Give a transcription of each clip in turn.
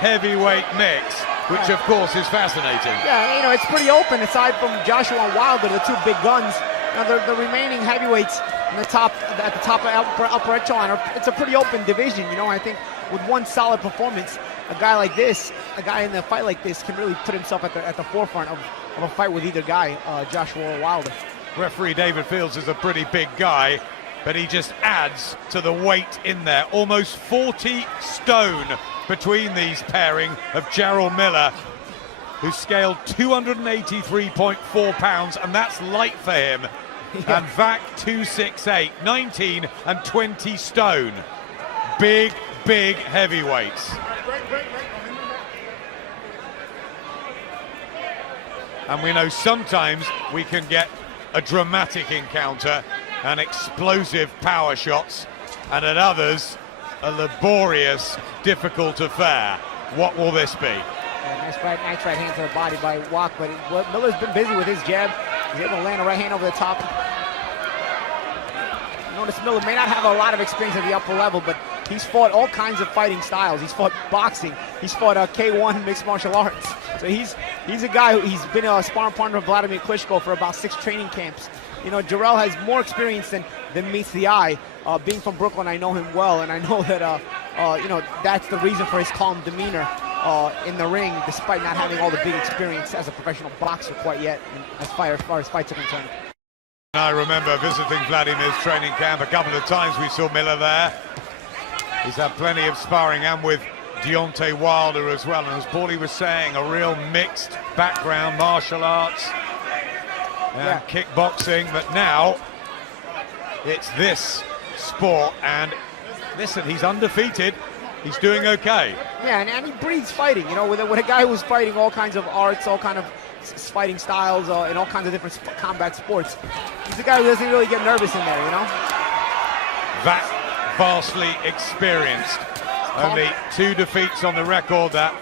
heavyweight mix, which of course is fascinating. Yeah, you know, it's pretty open aside from Joshua and Wilder, the two big guns. Now the remaining heavyweights in the top, at the top of upper echelon, it's a pretty open division. You know, I think with one solid performance, a guy like this, a guy in a fight like this, can really put himself at the forefront of a fight with either guy, Joshua or Wilder. Referee David Fields is a pretty big guy, but he just adds to the weight in there. Almost 40 stone between these pairing of Jarrell Miller, who scaled 283.4 pounds, and that's light for him. Yeah. And Wach 268, 19 and 20 stone. Big, big heavyweights. And we know sometimes we can get a dramatic encounter and explosive power shots, and at others, a laborious, difficult affair. What will this be? Yeah, nice right hand to the body by Wach, but Miller's been busy with his jab. He's able to land a right hand over the top. Notice Miller may not have a lot of experience at the upper level, but he's fought all kinds of fighting styles. He's fought boxing. He's fought K1 mixed martial arts. So he's a guy he's been a sparring partner of Vladimir Klitschko for about 6 training camps. You know, Jarrell has more experience than meets the eye. Being from Brooklyn, I know him well, and I know that you know, that's the reason for his calm demeanor in the ring, despite not having all the big experience as a professional boxer quite yet, as far as fights are concerned. I remember visiting Vladimir's training camp a couple of times. We saw Miller there. He's had plenty of sparring, and with Deontay Wilder as well. And as Paulie was saying, a real mixed background, martial arts and kickboxing. But now it's this sport, and listen, he's undefeated. He's doing okay. Yeah, and he breathes fighting. You know, with a guy who's fighting all kinds of arts, all kind of fighting styles, in all kinds of different combat sports. He's a guy who doesn't really get nervous in there, you know? That vastly experienced. Only 2 defeats on the record, that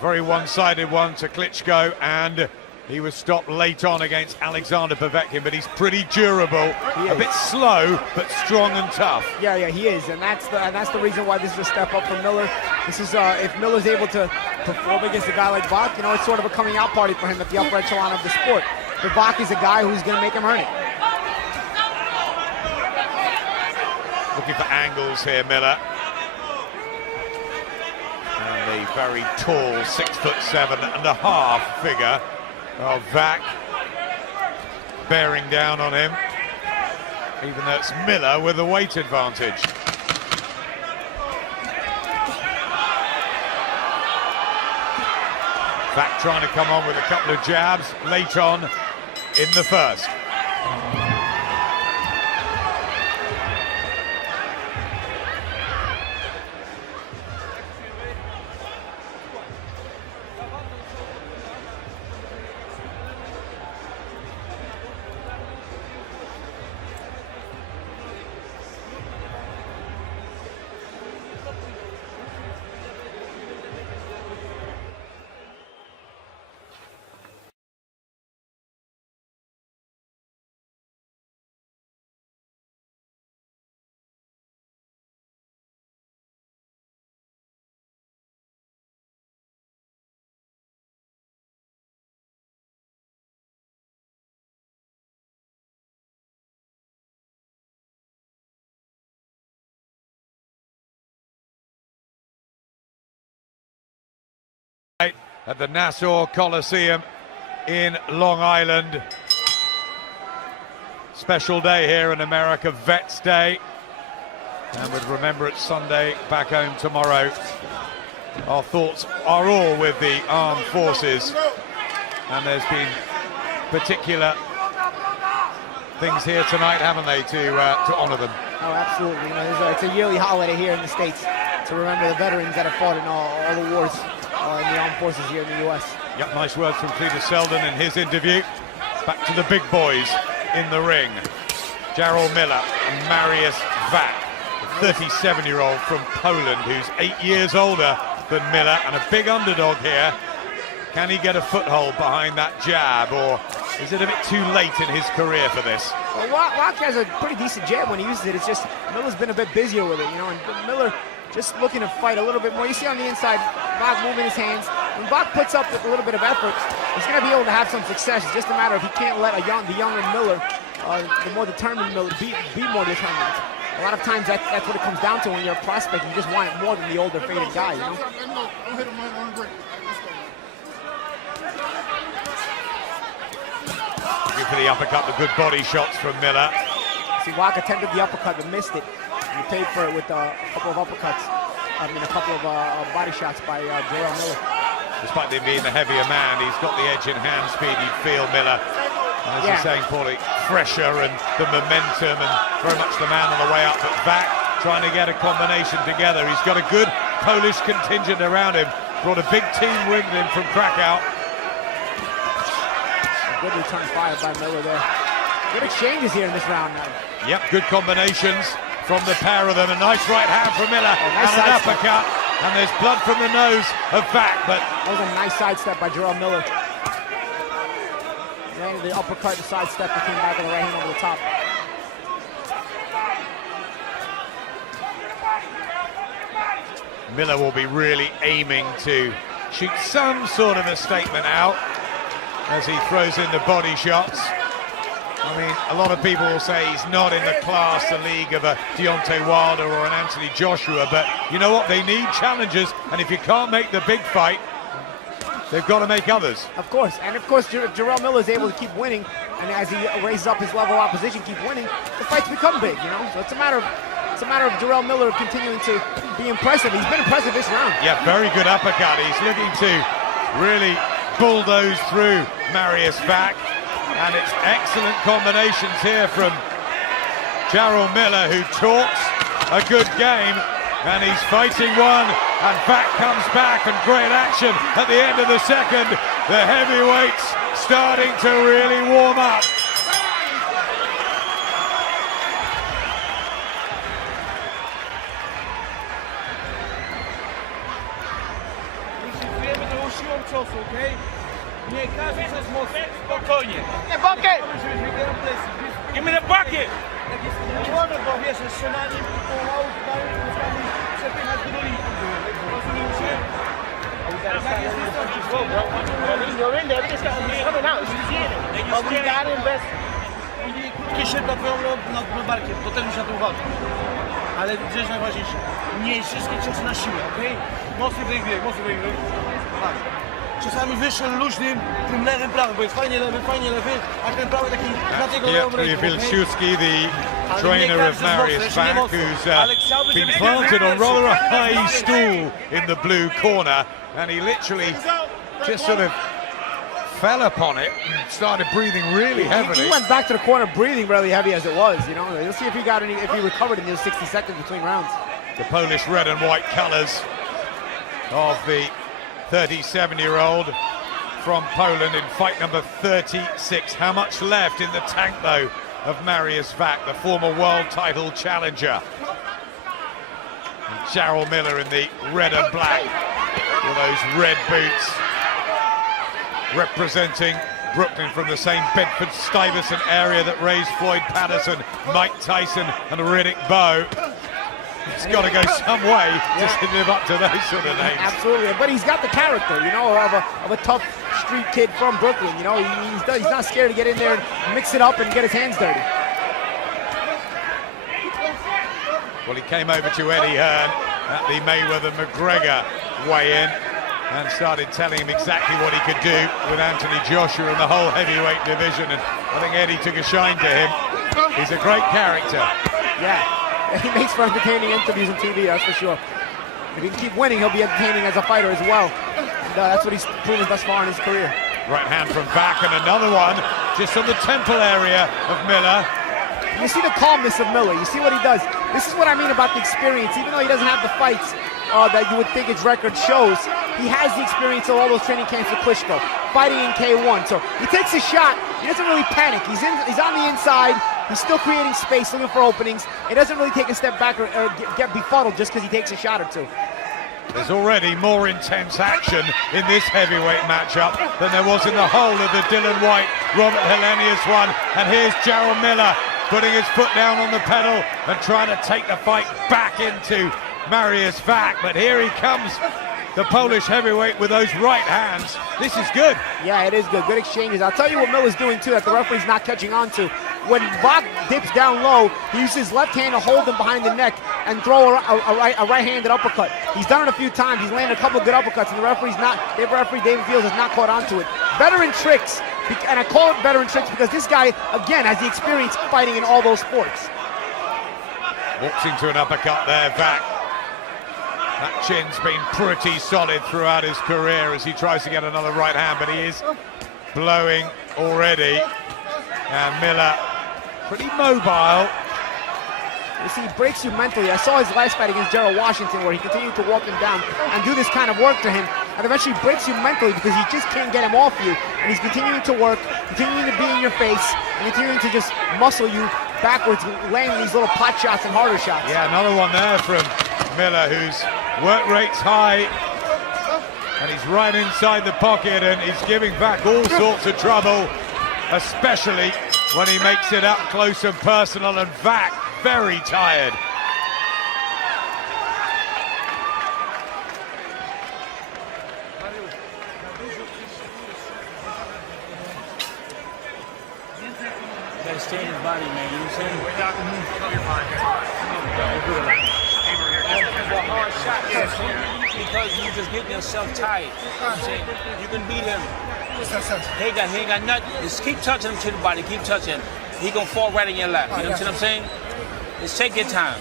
very one-sided one to Klitschko, and he was stopped late on against Alexander Povetkin, but he's pretty durable, a bit slow, but strong and tough. Yeah, he is, and that's the reason why this is a step up for Miller. This is if Miller's able to perform against a guy like Wach, you know, it's sort of a coming out party for him at the upper echelon of the sport. But Wach is a guy who's going to make him earn it. Looking for angles here, Miller. And the very tall 6'7.5" figure of Wach bearing down on him, even though it's Miller with the weight advantage. Wach trying to come on with a couple of jabs late on in the first. At the Nassau Coliseum in Long Island. Special day here in America, Vets Day. And with Remembrance Sunday back home tomorrow. Our thoughts are all with the armed forces. And there's been particular things here tonight, haven't they, to honour them? Oh, absolutely. You know, it's a yearly holiday here in the States to remember the veterans that have fought in all the wars in the armed forces here in the U.S. Yep, nice words from Peter Selden in his interview. Back to the big boys in the ring. Jarrell Miller and Marius Wach, the 37-year-old from Poland, who's 8 years older than Miller and a big underdog here. Can he get a foothold behind that jab, or is it a bit too late in his career for this? Well, Wach has a pretty decent jab when he uses it. It's just Miller's been a bit busier with it, you know, and Miller just looking to fight a little bit more. You see on the inside, Wach moving his hands. When Wach puts up a little bit of effort, he's going to be able to have some success. It's just a matter of he can't let the younger Miller, the more determined Miller, be more determined. A lot of times that's what it comes down to when you're a prospect. You just want it more than the older, faded guy, you know? Looking for the uppercut, the good body shots from Miller. See, Wach attempted the uppercut but missed it. He paid for it with a couple of uppercuts. I mean, a couple of body shots by Jarrell Miller. Despite him being the heavier man, he's got the edge in hand speed. You'd feel Miller, as you're saying, Paulie, fresher and the momentum and very much the man on the way up. But Wach trying to get a combination together. He's got a good Polish contingent around him. Brought a big team with him from Krakow. A good return fire by Miller there. Good exchanges here in this round now. Yep, good combinations from the pair of them. A nice right hand from Miller, nice and an uppercut. And there's blood from the nose of Wach, but that was a nice sidestep by Jarrell Miller. Landed the uppercut, the sidestep, and came back with the right hand over the top. Miller will be really aiming to shoot some sort of a statement out as he throws in the body shots. I mean, a lot of people will say he's not in the class, the league of a Deontay Wilder or an Anthony Joshua, but you know what? They need challenges, and if you can't make the big fight, they've got to make others. Of course, and of course, Jarrell Miller is able to keep winning, and as he raises up his level of opposition, keep winning, the fights become big, you know? So it's a matter of Jarrell Miller continuing to be impressive. He's been impressive this round. Yeah, very good uppercut. He's looking to really bulldoze through Marius Wach. And it's excellent combinations here from Jarrell Miller, who talks a good game, and he's fighting one, and Wach comes back, and great action at the end of the second. The heavyweights starting to really warm up. Nie każdy coś mocno, spokojnie. Nie, bucket! Give me the bucket! Nie wolno go, wiesz, strzelaniem i pomału przepychać do linii. Rozumiem się? You're in there, we just got him coming out, he's in it. But we got him best. Krótkie siedla twoją nad barkiem, to ten już na to uważa. Ale rzecz najważniejsza, nie wszystkie ciosy na siłę, okej? Mocny break, mocny break. Czasami wyższym, luźnym, tym lewym, prawym, bo jest fajnie lewy, a ten prawy taki na tego lewą ręką. Wilczewski, the trainer of Marius Wach, who's been planted on rather a high stool in the blue corner, and he literally just sort of fell upon it and started breathing really heavily. He went back to the corner breathing really heavy as it was, you know. Let's see if he recovered in those 60 seconds between rounds. The Polish red and white colors of the 37-year-old from Poland in fight number 36. How much left in the tank, though, of Marius Wach, the former world title challenger? And Jarrell Miller in the red and black with those red boots, representing Brooklyn from the same Bedford-Stuyvesant area that raised Floyd Patterson, Mike Tyson and Riddick Bowe. It's got to go some way to live up to those sort of names. Absolutely, but he's got the character, you know, of a tough street kid from Brooklyn. You know, he's not scared to get in there and mix it up and get his hands dirty. Well, he came over to Eddie Hearn at the Mayweather-McGregor weigh-in and started telling him exactly what he could do with Anthony Joshua and the whole heavyweight division, and I think Eddie took a shine to him. He's a great character. Yeah. He makes for entertaining interviews on TV, that's for sure. If he can keep winning, he'll be entertaining as a fighter as well. And, that's what he's proven thus far in his career. Right hand from Wach, and another one just on the temple area of Miller. You see the calmness of Miller. You see what he does. This is what I mean about the experience. Even though he doesn't have the fights that you would think his record shows, he has the experience of all those training camps with Klitschko, fighting in K1. So he takes a shot. He doesn't really panic. He's on the inside. He's still creating space, looking for openings. He doesn't really take a step back or get befuddled just because he takes a shot or two. There's already more intense action in this heavyweight matchup than there was in the whole of the Dylan White, Robert Helenius one. And here's Jarrell Miller putting his foot down on the pedal and trying to take the fight back into Marius Wach, but here he comes, the Polish heavyweight, with those right hands. This is good. Yeah, it is good. Good exchanges. I'll tell you what Miller's doing too that the referee's not catching on to. When Wach dips down low, he uses his left hand to hold him behind the neck and throw a right-handed uppercut. He's done it a few times. He's landed a couple of good uppercuts, and the referee, David Fields, has not caught on to it. Veteran tricks, and I call it veteran tricks because this guy, again, has the experience fighting in all those sports. Walks into an uppercut there, Wach. That chin's been pretty solid throughout his career as he tries to get another right hand, but he is blowing already. And Miller, pretty mobile. You see, he breaks you mentally. I saw his last fight against Jarrell Washington where he continued to walk him down and do this kind of work to him, and eventually breaks you mentally because he just can't get him off you, and he's continuing to work, continuing to be in your face, and continuing to just muscle you backwards, laying these little pot shots and harder shots. Yeah, another one there from Miller, whose work rate's high, and he's right inside the pocket, and he's giving Wach all sorts of trouble, especially when he makes it up close and personal, and Wach very tired. Gotta stay in his body, man. You know what I'm saying? Hard shot, because you just getting yourself tired. You know what I'm saying? You can beat him. He ain't got nothing. Just keep touching him to the body. Keep touching him. He gonna fall right in your lap. You know what I'm saying? Just take your time.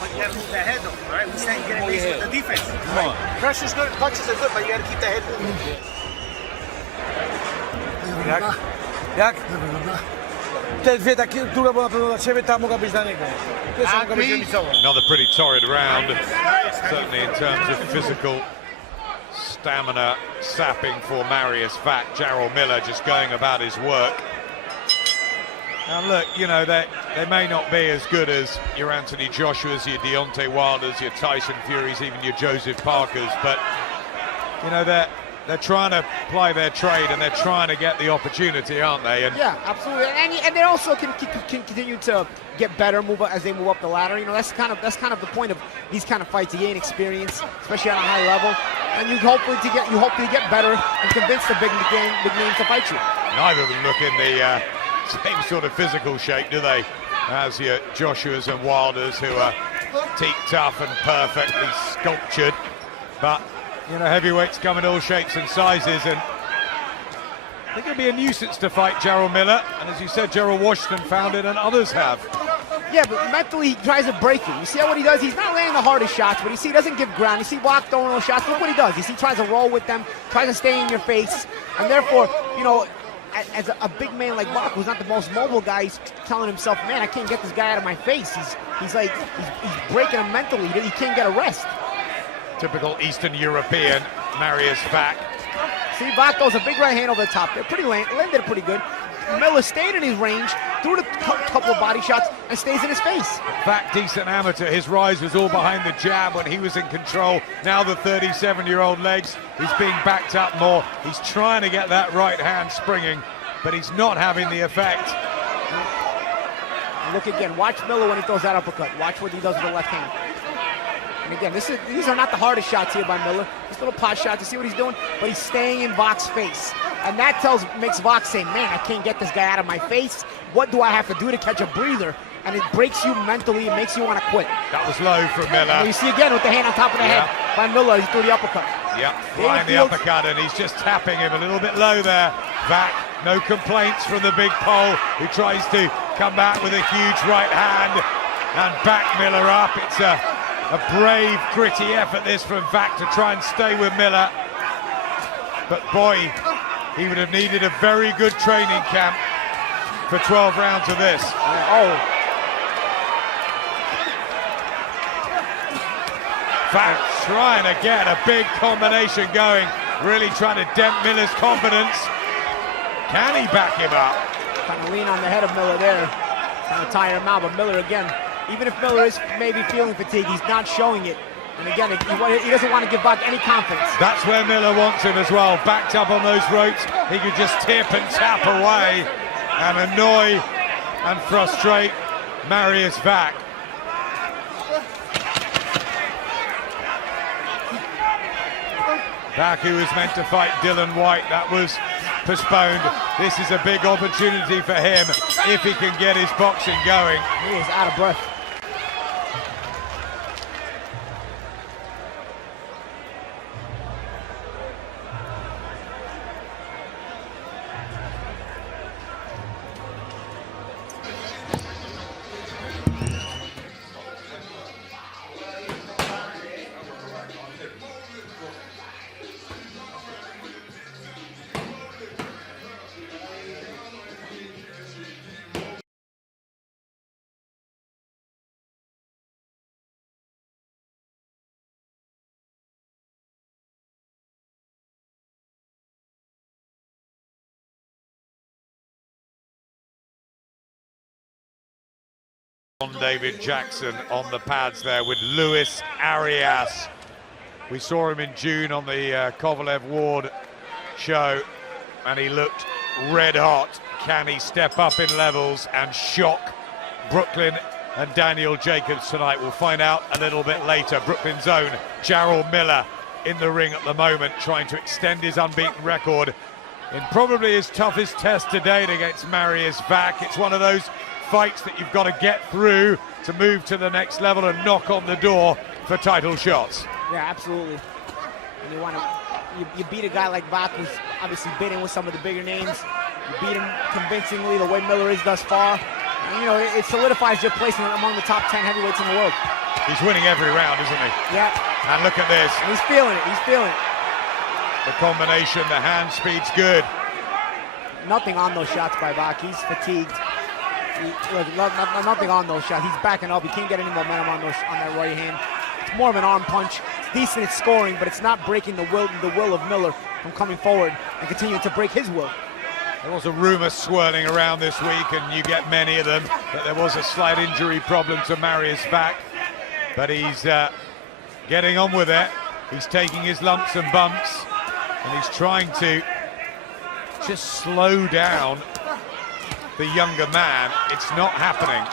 But you gotta move that head though, right? We saying get Move your with head. the defense. Come on. Pressure's good, punches are good, but you gotta keep that head moving. Jak? Te dwie takie, która była pewno dla ciebie, ta mogła być dla niego. Pierwsza mogła być remisową. Another pretty torrid round, certainly in terms of physical stamina sapping for Marius Wach. Jarrell Miller just going about his work. And look, you know, they may not be as good as your Anthony Joshua's, your Deontay Wilders, your Tyson Furies, even your Joseph Parkers, but, you know, they're trying to ply their trade and they're trying to get the opportunity, aren't they? And yeah, absolutely, and they also can continue to get better, move up as they move up the ladder. You know, that's kind of the point of these kind of fights. You gain experience, especially at a high level, and you hopefully get better and convince the big names to fight you. Neither of them look in the same sort of physical shape, do they? As your Joshua's and Wilders, who are teak tough and perfectly sculptured, but you know, heavyweights come in all shapes and sizes, and they're going to be a nuisance to fight Jarrell Miller, and as you said, Jarrell Washington found it and others have. Yeah, but mentally he tries to break you. You see what he does? He's not landing the hardest shots, but you see he doesn't give ground. You see Wach throwing those shots. Look what he does. You see he tries to roll with them, tries to stay in your face, and therefore, you know, as a big man like Wach, who's not the most mobile guy, he's telling himself, man, I can't get this guy out of my face. He's breaking him mentally. He can't get a rest. Typical Eastern European, Marius Wach. See, Wach goes a big right hand over the top. They're landed it pretty good. Miller stayed in his range, threw a couple of body shots, and stays in his face. Wach, decent amateur. His rise was all behind the jab when he was in control. Now the 37-year-old legs, he's being backed up more. He's trying to get that right hand springing, but he's not having the effect. Look again, watch Miller when he throws that uppercut. Watch what he does with the left hand. And again, these are not the hardest shots here by Miller. Just little pot shots, you see what he's doing? But he's staying in Wach's face. And that makes Wach say, man, I can't get this guy out of my face. What do I have to do to catch a breather? And it breaks you mentally, it makes you want to quit. That was low from Miller. And you see again with the hand on top of the head by Miller, he threw the uppercut. Yep, flying the uppercut, and he's just tapping him a little bit low there. Wach, no complaints from the big pole, who tries to come back with a huge right hand and back Miller up. It's a brave, gritty effort this from Wach to try and stay with Miller. But boy, he would have needed a very good training camp for 12 rounds of this. Wach trying to get a big combination going, really trying to dent Miller's confidence. Can he back him up? Kind of lean on the head of Miller there, trying to tire him out, but Miller again, even if Miller is maybe feeling fatigue, he's not showing it. And again, he doesn't want to give Wach any confidence. That's where Miller wants him as well. Backed up on those ropes, he could just tip and tap away and annoy and frustrate Marius Wach. Back who was meant to fight Dylan White, that was postponed. This is a big opportunity for him if he can get his boxing going. He is out of breath. David Jackson on the pads there with Luis Arias. We saw him in June on the Kovalev Ward show and he looked red hot. Can he step up in levels and shock Brooklyn and Daniel Jacobs tonight? We'll find out a little bit later. Brooklyn's own Jarrell Miller in the ring at the moment, trying to extend his unbeaten record in probably his toughest test to date against Marius Wach. It's one of those fights that you've got to get through to move to the next level and knock on the door for title shots. Yeah, absolutely. And you want to, you beat a guy like Wach, who's obviously been in with some of the bigger names. You beat him convincingly the way Miller is thus far. And, you know, it solidifies your placement among the top 10 heavyweights in the world. He's winning every round, isn't he? Yeah. And look at this. And he's feeling it. He's feeling it. The combination, the hand speed's good. Nothing on those shots by Wach. He's fatigued. Nothing on those shots. He's backing up. He can't get any momentum on that right hand. It's more of an arm punch. It's decent at scoring, but it's not breaking the will of Miller from coming forward and continuing to break his will. There was a rumor swirling around this week, and you get many of them, that there was a slight injury problem to Marius Wach, but he's getting on with it. He's taking his lumps and bumps, and he's trying to just slow down the younger man. It's not happening.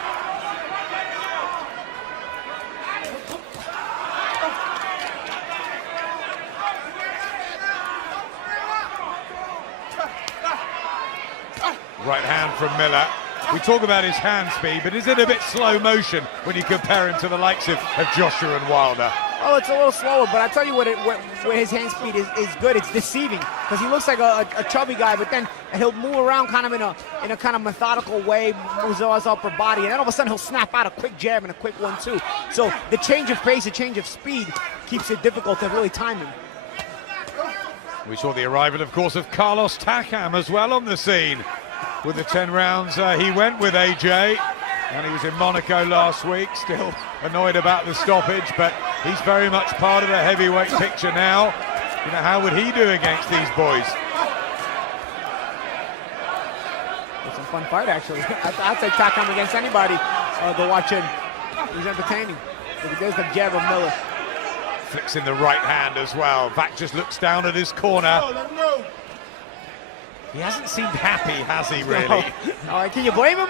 Right hand from Miller. We talk about his hand speed, but is it a bit slow motion when you compare him to the likes of Joshua and Wilder? Oh, it's a little slower, but I tell you where his hand speed is good. It's deceiving, because he looks like a chubby guy, but then he'll move around kind of in a kind of methodical way, moves his upper body, and then all of a sudden he'll snap out a quick jab and a quick 1-2. So the change of pace, the change of speed keeps it difficult to really time him. We saw the arrival, of course, of Carlos Takam as well on the scene. With the 10 rounds he went with AJ, and he was in Monaco last week, still annoyed about the stoppage, but he's very much part of the heavyweight picture now. You know, how would he do against these boys? It's a fun fight, actually. I'd take Takam against anybody to watch him. He's entertaining. There's the jab of Miller. Flicks in the right hand as well. Wach just looks down at his corner. He hasn't seemed happy, has he, really? No. Can you blame him?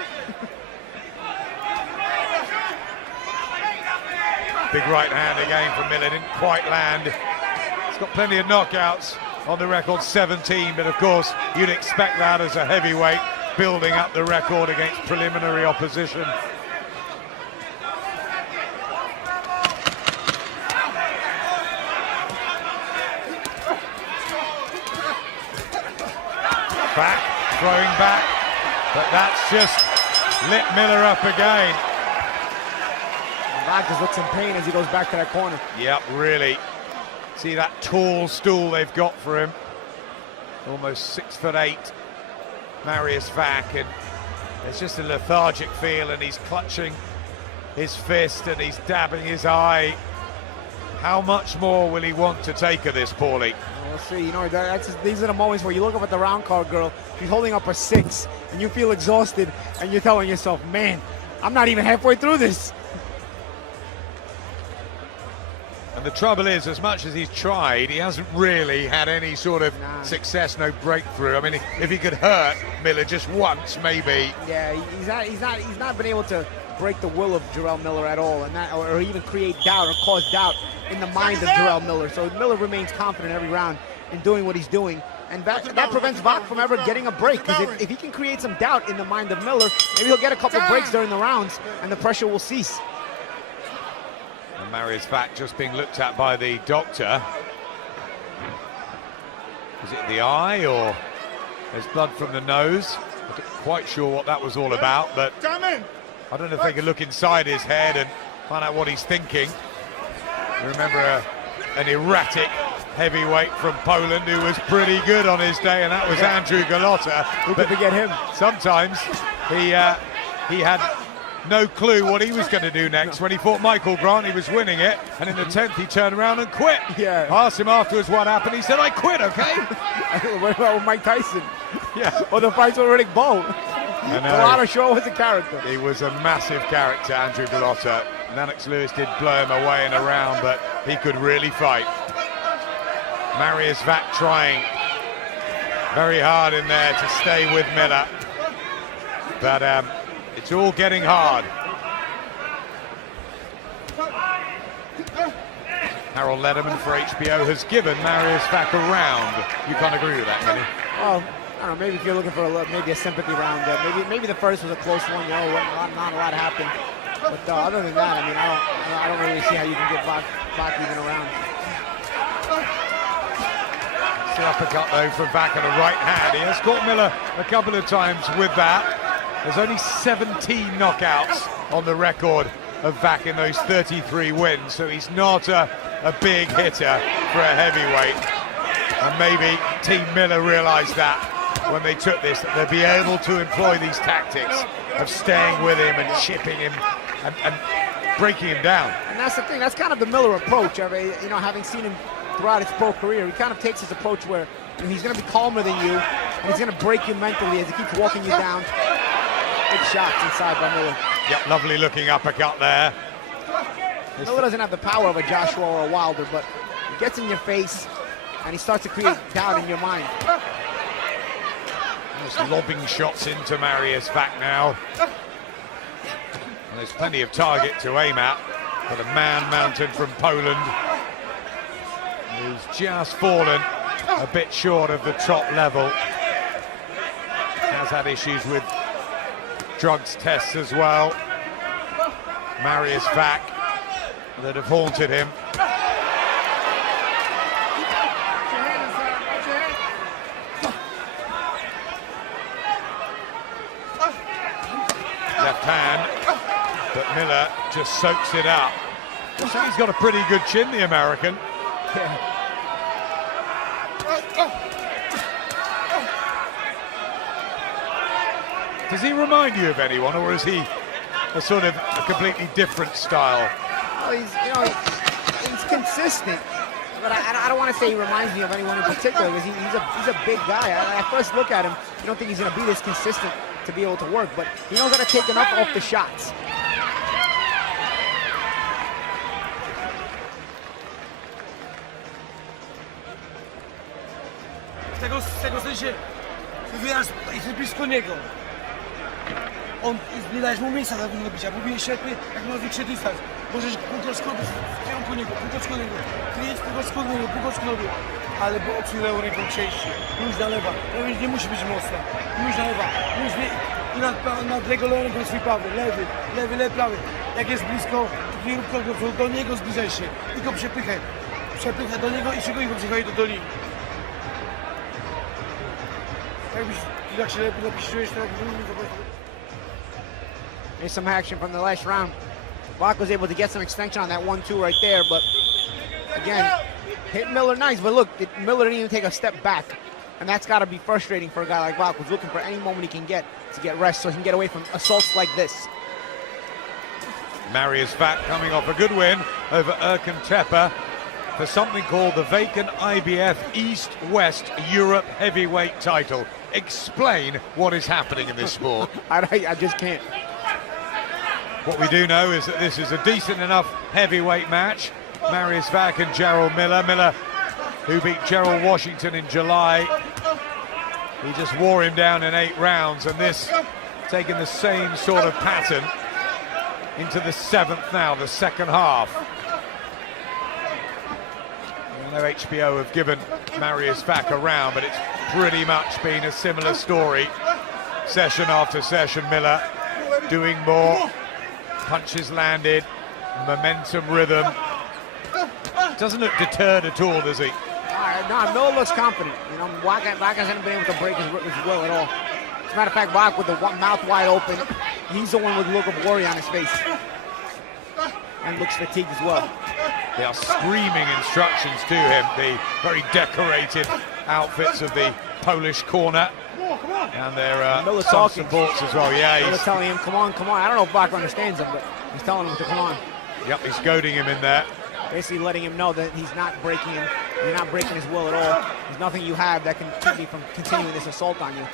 Big right hand again from Miller, didn't quite land. He's got plenty of knockouts on the record, 17, but of course you'd expect that as a heavyweight, building up the record against preliminary opposition. Back, throwing back, but that's just lit Miller up again. Wach just looks in pain as he goes back to that corner. Yep, really. See that tall stool they've got for him. Almost 6'8", Marius Wach, and there's just a lethargic feel, and he's clutching his fist and he's dabbing his eye. How much more will he want to take of this, Paulie? We'll see. You know, these are the moments where you look up at the round card girl. She's holding up a 6, and you feel exhausted, and you're telling yourself, man, I'm not even halfway through this. And the trouble is, as much as he's tried, he hasn't really had any sort of success, no breakthrough. I mean, if he could hurt Miller just once, maybe. Yeah, he's not been able to break the will of Jarrell Miller at all, and or even create doubt or cause doubt in the mind of Jarrell Miller. So Miller remains confident every round. in doing what he's doing. And that prevents Wach from ever getting a break, because if he can create some doubt in the mind of Miller, maybe he'll get a couple breaks during the rounds, and the pressure will cease. And Marius Wach just being looked at by the doctor. Is it the eye, or there's blood from the nose? I'm not quite sure what that was all about, but I don't know if they can look inside his head and find out what he's thinking. You remember an erratic heavyweight from Poland who was pretty good on his day, and that was Andrew Golota. Who could forget him? Sometimes he had no clue what he was going to do next. When he fought Michael Grant, he was winning it, and in the 10th he turned around and quit. Yeah. Asked him afterwards what happened, he said, "I quit, okay?" What about with Mike Tyson? Yeah. Or the fights with Riddick Bowe? Golota sure was a character. He was a massive character, Andrew Golota. Lennox Lewis did blow him away in a round, but he could really fight. Marius Wach trying very hard in there to stay with Miller, but it's all getting hard. Harold Lederman for HBO has given Marius Wach a round. You can't agree with that, can you? Oh, I don't know, maybe if you're looking for maybe a sympathy round, maybe the first was a close one, not a lot happened. But other than that, I mean, I don't really see how you can get Wach even around. The uppercut though from Wach and a right hand. He has caught Miller a couple of times with that. There's only 17 knockouts on the record of Wach in those 33 wins, so he's not a big hitter for a heavyweight. And maybe Team Miller realised that when they took this, that they'd be able to employ these tactics of staying with him and chipping him and breaking him down. And that's the thing, that's kind of the Miller approach. Having seen him throughout his pro career, he kind of takes his approach where he's going to be calmer than you, and he's going to break you mentally as he keeps walking you down. Big shots inside by Miller. Yep, lovely looking uppercut there. Miller doesn't have the power of a Joshua or a Wilder, but he gets in your face, and he starts to create doubt in your mind. Just lobbing shots into Marius Wach now. And there's plenty of target to aim at, but a man mounted from Poland who's just fallen a bit short of the top level. Has had issues with drugs tests as well. Marius Wach that have haunted him. Left hand, but Miller just soaks it up. I think he's got a pretty good chin, the American. Does he remind you of anyone, or is he a sort of a completely different style? Well, he's consistent, but I don't want to say he reminds me of anyone in particular, because he's a big guy. At first look at him, you don't think he's going to be this consistent to be able to work, but he knows how to take enough off the shots. W tego sensie wybierasz, jesteś blisko niego. Nie dajesz mu miejsca do bicia, bo bije ślepy, jak ma większy dystans. Możesz półtoczko w kierunku niego, półtoczko niego, kryjeć półtoczko niego, ale boksuj lewą ręką częściej, luź na lewa, więc nie musi być mocna, luź na lewa, luź i nad jego lewą ręką swój prawy, lewy, prawy. Jak jest blisko, nie rób kroku do niego, zbliżaj się i go przepychaj do niego i szybko go przepychaj do linii. Jak się lepiej napisujesz, tak Here's some action from the last round. Wach was able to get some extension on that 1-2 right there, but again, hit Miller nice, but look, Miller didn't even take a step back. And that's got to be frustrating for a guy like Wach, who's looking for any moment he can get to get rest so he can get away from assaults like this. Marius Wach coming off a good win over Erkan Tepe for something called the vacant IBF East-West Europe heavyweight title. Explain what is happening in this sport. I just can't. What we do know is that this is a decent enough heavyweight match. Marius Wach and Jarrell Miller. Miller, who beat Jarrell Washington in July. He just wore him down in 8 rounds, and this taking the same sort of pattern into the 7th now, the second half. know HBO have given Marius Wach a round, but it's pretty much been a similar story. Session after session, Miller doing more. Punches landed, momentum, rhythm. Doesn't look deterred at all, does he? No, Miller looks confident. You know, Wach hasn't been able to break his will at all. As a matter of fact, Wach with the mouth wide open, he's the one with a look of worry on his face. And looks fatigued as well. They are screaming instructions to him, the very decorated outfits of the Polish corner. And their some supports as well. Yeah, Miller telling him, come on, come on. I don't know if Wach understands him, but he's telling him to come on. Yep, he's goading him in there. Basically letting him know that he's not breaking him. You're not breaking his will at all. There's nothing you have that can keep me from continuing this assault on you.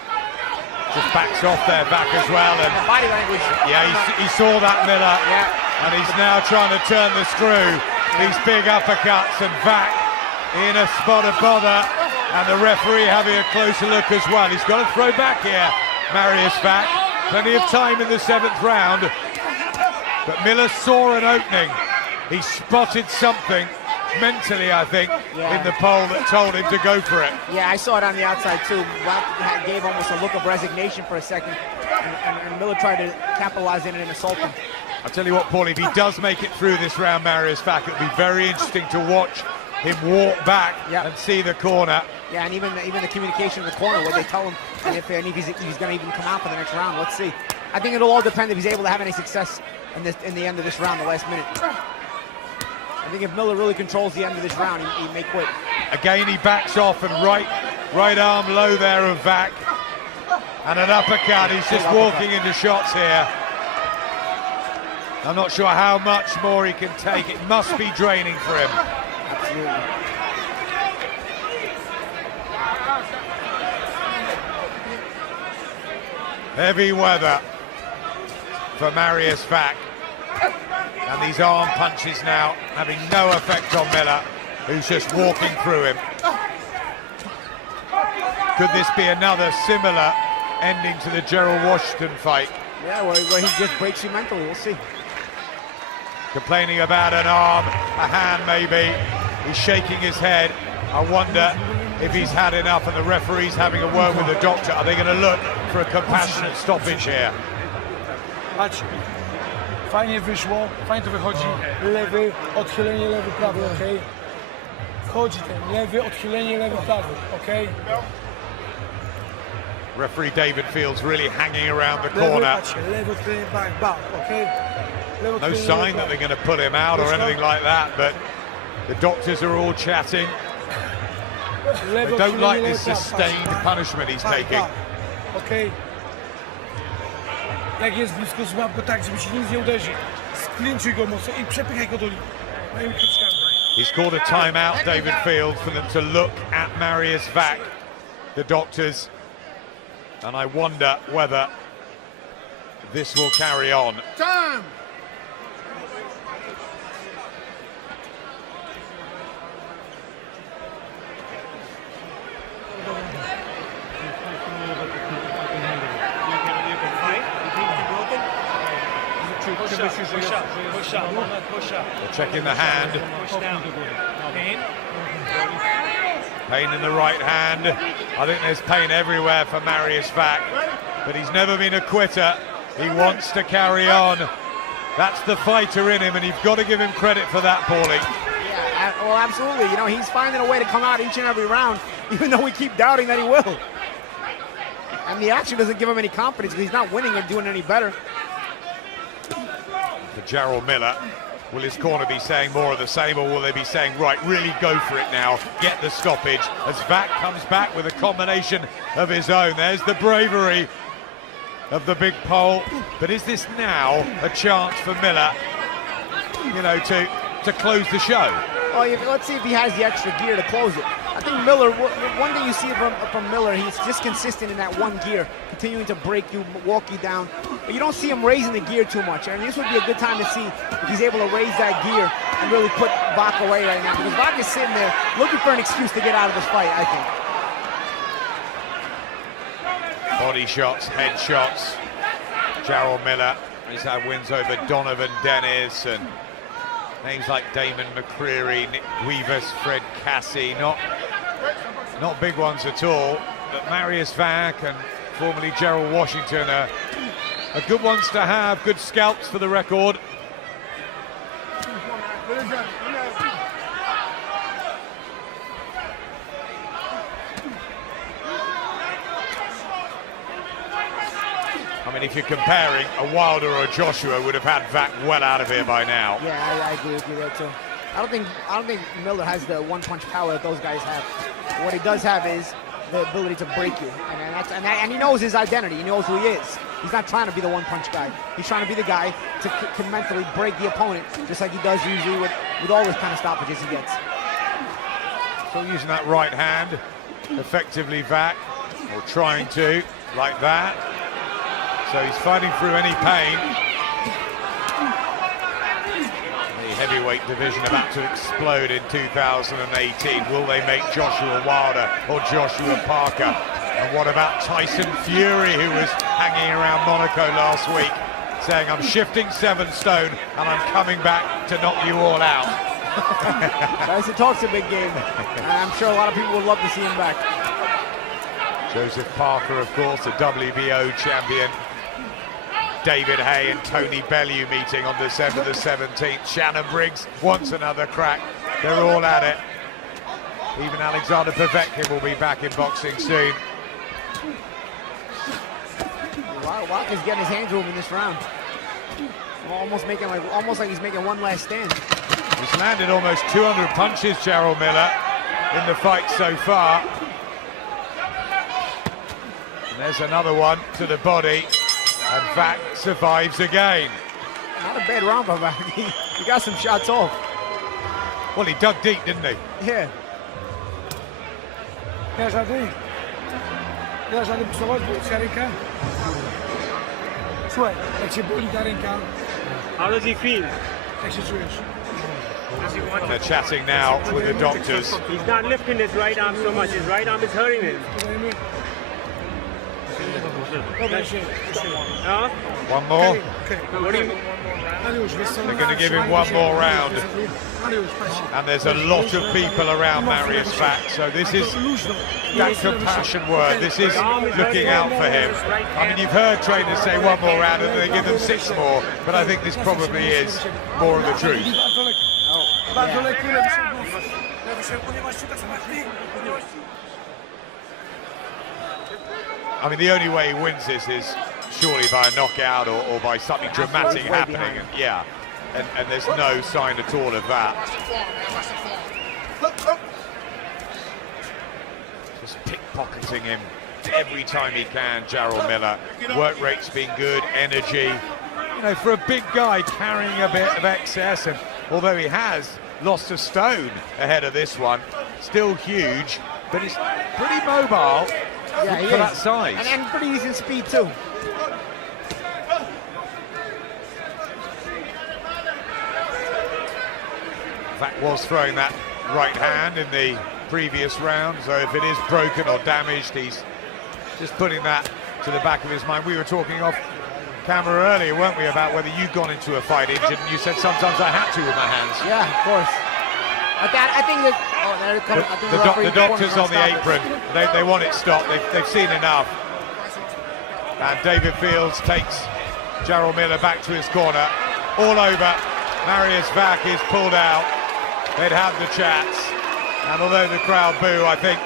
Just backs off there, back as well. And the body language. Yeah, he saw that, Miller. Yeah. And he's now trying to turn the screw. These big uppercuts, and Wach in a spot of bother. And the referee having a closer look as well. He's got to throw back here, Marius Wach. Plenty of time in the 7th round. But Miller saw an opening. He spotted something mentally, I think, in the pole that told him to go for it. Yeah, I saw it on the outside too. Wach gave almost a look of resignation for a second, and Miller tried to capitalize in it and assault him. I'll tell you what, Paul, if he does make it through this round, Marius Wach, it'll be very interesting to watch him walk back and see the corner. Yeah, and even the communication in the corner where they tell him and if he's going to even come out for the next round. Let's see. I think it'll all depend if he's able to have any success in the end of this round, the last minute. I think if Miller really controls the end of this round, he may quit. Again, he backs off, and right arm low there of Wach. And an uppercut. He's just walking into shots here. I'm not sure how much more he can take. It must be draining for him. Absolutely. Heavy weather for Marius Wach. And these arm punches now having no effect on Miller, who's just walking through him. Could this be another similar ending to the Jarrell Washington fight? Yeah, where he just breaks you mentally. We'll see. Complaining about an arm, a hand maybe. He's shaking his head. I wonder if he's had enough, and the referee's having a word with the doctor. Are they going to look for a compassionate stoppage here? Patrz, fajnie wyszło, fajnie to wychodzi. Lewy, odchylenie, lewy, prawy, okej? Wchodzi ten lewy, odchylenie, lewy, prawy, okej? Referee David Fields really hanging around the Lewy, corner. patrzcie, lewy, odchylenie, back, okej? No sign that they're going to pull him out or anything like that, but the doctors are all chatting. They don't like this sustained punishment he's taking. Okej. Jak jest blisko, złap go tak, żeby się nic nie uderzy. Sklinchuj go mocno i przepychaj go do linii. He's called a timeout, David Fields, for them to look at Marius Wach, the doctors. And I wonder whether this will carry on. Time! They're checking the hand. Pain in the right hand. I think there's pain everywhere for Marius Wach, but he's never been a quitter. He wants to carry on. That's the fighter in him, and you've got to give him credit for that, Paulie. Yeah, well, absolutely. You know, he's finding a way to come out each and every round, even though we keep doubting that he will. And the action doesn't give him any confidence because he's not winning or doing any better. For Jarrell Miller, will his corner be saying more of the same, or will they be saying, right, really go for it now, get the stoppage, as Wach comes back with a combination of his own. There's the bravery of the big pole, but is this now a chance for Miller, you know, to close the show? Well, let's see if he has the extra gear to close it. I think Miller, one thing you see from Miller, he's just consistent in that one gear, continuing to break you, walk you down. But you don't see him raising the gear too much. And this would be a good time to see if he's able to raise that gear and really put Wach away right now. Because Wach is sitting there looking for an excuse to get out of this fight, I think. Body shots, head shots. Jarrell Miller, he's had wins over Donovan Dennis and Names like Damon McCreary, Nick Weavis, Fred Cassie, not big ones at all. But Marius Wach and formerly Jarrell Washington are good ones to have, good scalps for the record. I mean, if you're comparing, a Wilder or a Joshua would have had Wach well out of here by now. Yeah, I agree with you there too. I don't think Miller has the one-punch power that those guys have. What he does have is the ability to break you, and he knows his identity. He knows who he is. He's not trying to be the one-punch guy. He's trying to be the guy to can mentally break the opponent, just like he does usually with all his kind of stoppages he gets. So using that right hand effectively, Wach, or trying to, like that. So he's fighting through any pain. The heavyweight division about to explode in 2018. Will they make Joshua Wilder or Joshua Parker? And what about Tyson Fury, who was hanging around Monaco last week, saying, I'm shifting 7 stone and I'm coming back to knock you all out. Tyson talks a big game. I'm sure a lot of people would love to see him back. Joseph Parker, of course, the WBO champion. David Hay and Tony Bellew meeting on December the 17th. Shannon Briggs wants another crack. They're all at it. Even Alexander Povetkin will be back in boxing soon. Wach is getting his hands moving this round. Almost like he's making one last stand. He's landed almost 200 punches, Jarrell Miller, in the fight so far. And there's another one to the body. And Wach survives again. Not a bad round by Wach. He got some shots off. Well, he dug deep, didn't he? Yeah. Dasz rady psować, bo ci ręka? Słuchaj, jak cię boli ta ręka, How does he feel? jak się czujesz? They're chatting now with the doctors. He's not lifting his right arm so much. His right arm is hurting him. Podajemy. Dobra, się. Huh? One more. What do you... Ale już, wiesz co? They're going to give him one more round. Ale już, patrzcie. And there's a lot of people around Marius Wach, so this is that compassion word. This is looking out for him. I mean, you've heard trainers say one more round and they give them 6 more, but I think this probably is more of the truth. Bardzo lekko, lewy się ponieważ tak samo jak ty. I mean, the only way he wins this is surely by a knockout or by something dramatic happening. And, yeah, and there's no sign at all of that. Just pickpocketing him every time he can, Jarrell Miller. Work rate's been good, energy. You know, for a big guy carrying a bit of excess, and although he has lost a stone ahead of this one, still huge, but he's pretty mobile. Yeah, he for is. that size. And pretty decent speed too. Wach was throwing that right hand in the previous round, so if it is broken or damaged, he's just putting that to the back of his mind. We were talking off camera earlier, weren't we, about whether you'd gone into a fight injured, and you said sometimes I had to with my hands. Yeah, of course. I think that. Oh, there it comes. The doctors on the apron, they want it stopped. They've seen enough. And David Fields takes Jarrell Miller back to his corner. All over. Marius Wach is pulled out. They'd have the chats. And although the crowd boo, I think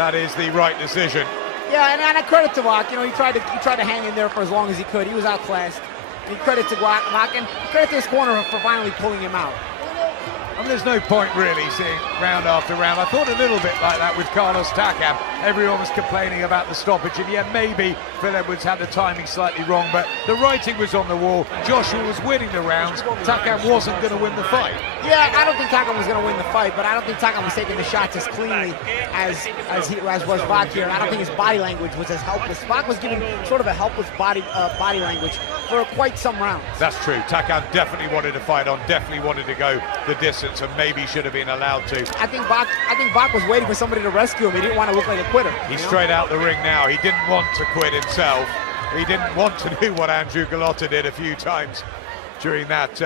that is the right decision. Yeah, and a credit to Wach. You know, he tried to hang in there for as long as he could. He was outclassed. And credit to Wach and credit to his corner for finally pulling him out. I mean, there's no point really seeing round after round. I thought a little bit like that with Carlos Takam. Everyone was complaining about the stoppage, and yeah, maybe Phil Edwards had the timing slightly wrong, but the writing was on the wall. Joshua was winning the rounds. Takam wasn't going to win the fight. Yeah, I don't think Takam was going to win the fight, but I don't think Takam was taking the shots as cleanly as was Wach here. And I don't think his body language was as helpless. Wach was giving sort of a helpless body language for quite some rounds. That's true. Takam definitely wanted to fight on, definitely wanted to go the distance, and maybe should have been allowed to. I think Wach was waiting for somebody to rescue him. He didn't want to look like a quitter. He's straight out the ring now. He didn't want to quit himself. He didn't want to do what Andrew Gallotta did a few times during that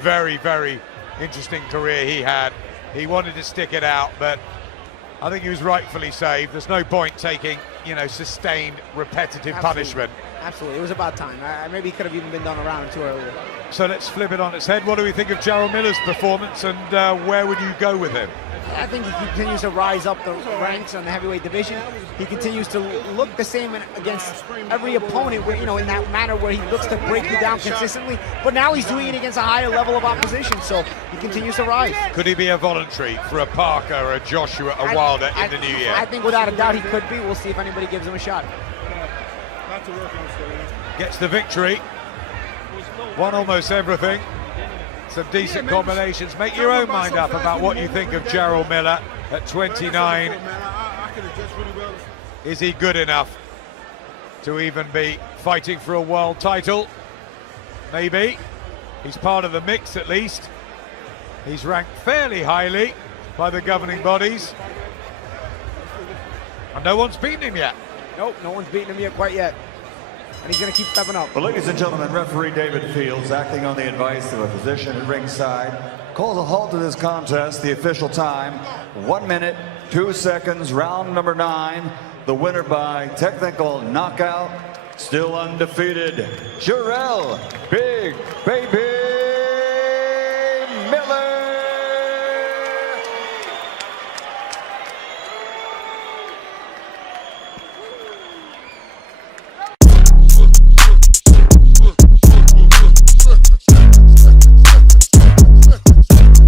very, very interesting career he had. He wanted to stick it out, but I think he was rightfully saved. There's no point taking, you know, sustained, repetitive punishment. Absolutely, it was about time. Maybe he could have even been done around too earlier. So let's flip it on its head. What do we think of Jarrell Miller's performance, and where would you go with him? I think he continues to rise up the ranks on the heavyweight division. He continues to look the same against every opponent, where, you know, in that manner where he looks to break you down consistently. But now he's doing it against a higher level of opposition, so he continues to rise. Could he be a voluntary for a Parker or a Joshua, a Wilder in the new year? I think without a doubt he could be. We'll see if anybody gives him a shot. Gets the victory. Won almost everything. Some decent combinations. Make your own mind up about what you think of Jarrell Miller at 29. Is he good enough to even be fighting for a world title? Maybe. He's part of the mix at least. He's ranked fairly highly by the governing bodies. And no one's beaten him yet. Nope, no one's beaten him yet quite yet. And he's going to keep stepping up. Well, ladies and gentlemen, referee David Fields, acting on the advice of a physician at ringside, calls a halt to this contest. The official time, 1 minute, 2 seconds, round number 9. The winner by technical knockout, still undefeated, Jarrell Big Baby